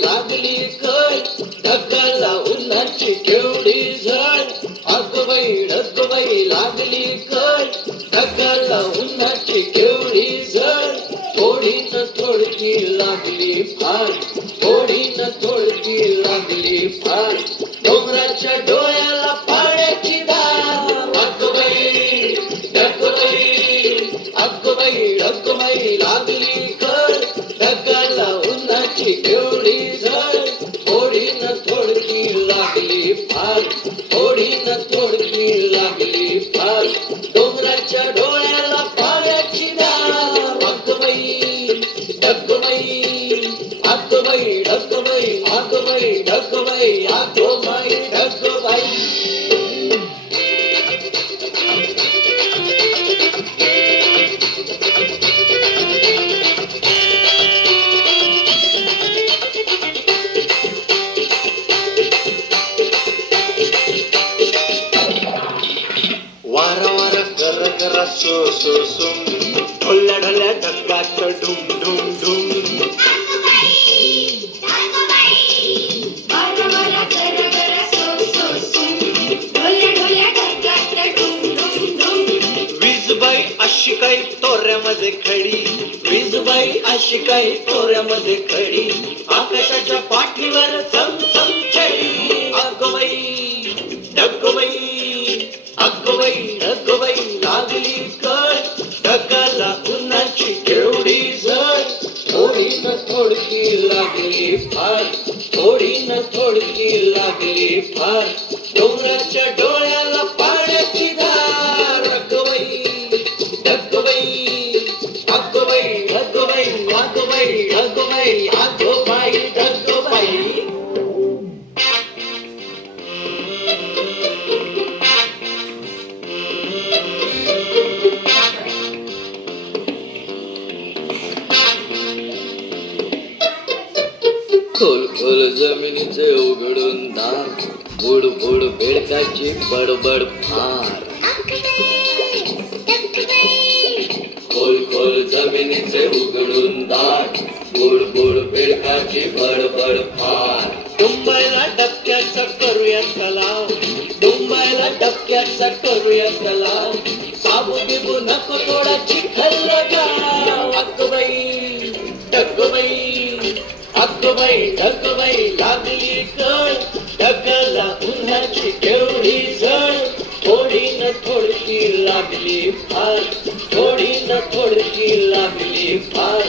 लागली कळ ढगाला उन्हाची केवढी झळ. अगबाई लागली कळ ढगाला उन्हाची केवढी झळ. थोडी न थोडकी लागली फार, थोडी न थोडकी लागली फार. डोंगराच्या डोळ्याला पाण्याची धार. अगबाई लागली कळ ढगाला उन्हाची केवढी झळ. थोडी न थोडकी लागली फार, थोडी न थोडकी लागली फार. डोंगराच्या डोळ्याला पाण्याची धार. अगबाई ढगबाई वारा वारा कर कर सो सो सुम. ढोल्या ढोल्या ढगात ढुम ढुम ढुम. वीजबाई अशी काही तोऱ्यामध्ये खडी, वीजबाई अशी काही तोऱ्यामध्ये खडी. आकाशाच्या पाठीवर चमचम छडी. अगबाई लागली कळ ढगाला उन्हाची केवढी झळ. थोडी न थोडकी लागली फार, थोडी न थोडकी लागली फार. डोंगराच्या डोळ्याला पाण्याची धार. अगबाई खोल खोल जमिनीचे उघडून दार. बुड बुड बेडकाची बडबड फार. खोल खोल जमिनीचे उघडून दार. बुड बुड बेडकाची बडबड फार. डुंबायला डबक्याचा करूया तलाव, डुंबायला डबक्याचा करूया तलाव. साबू बिबू नको थोडा चिखल लगाव. अगबाई लागली कळ ढगाला उन्हाची केवढी झळ. थोडी न थोडकी लागली फार, थोडी न थोडकी लागली फार.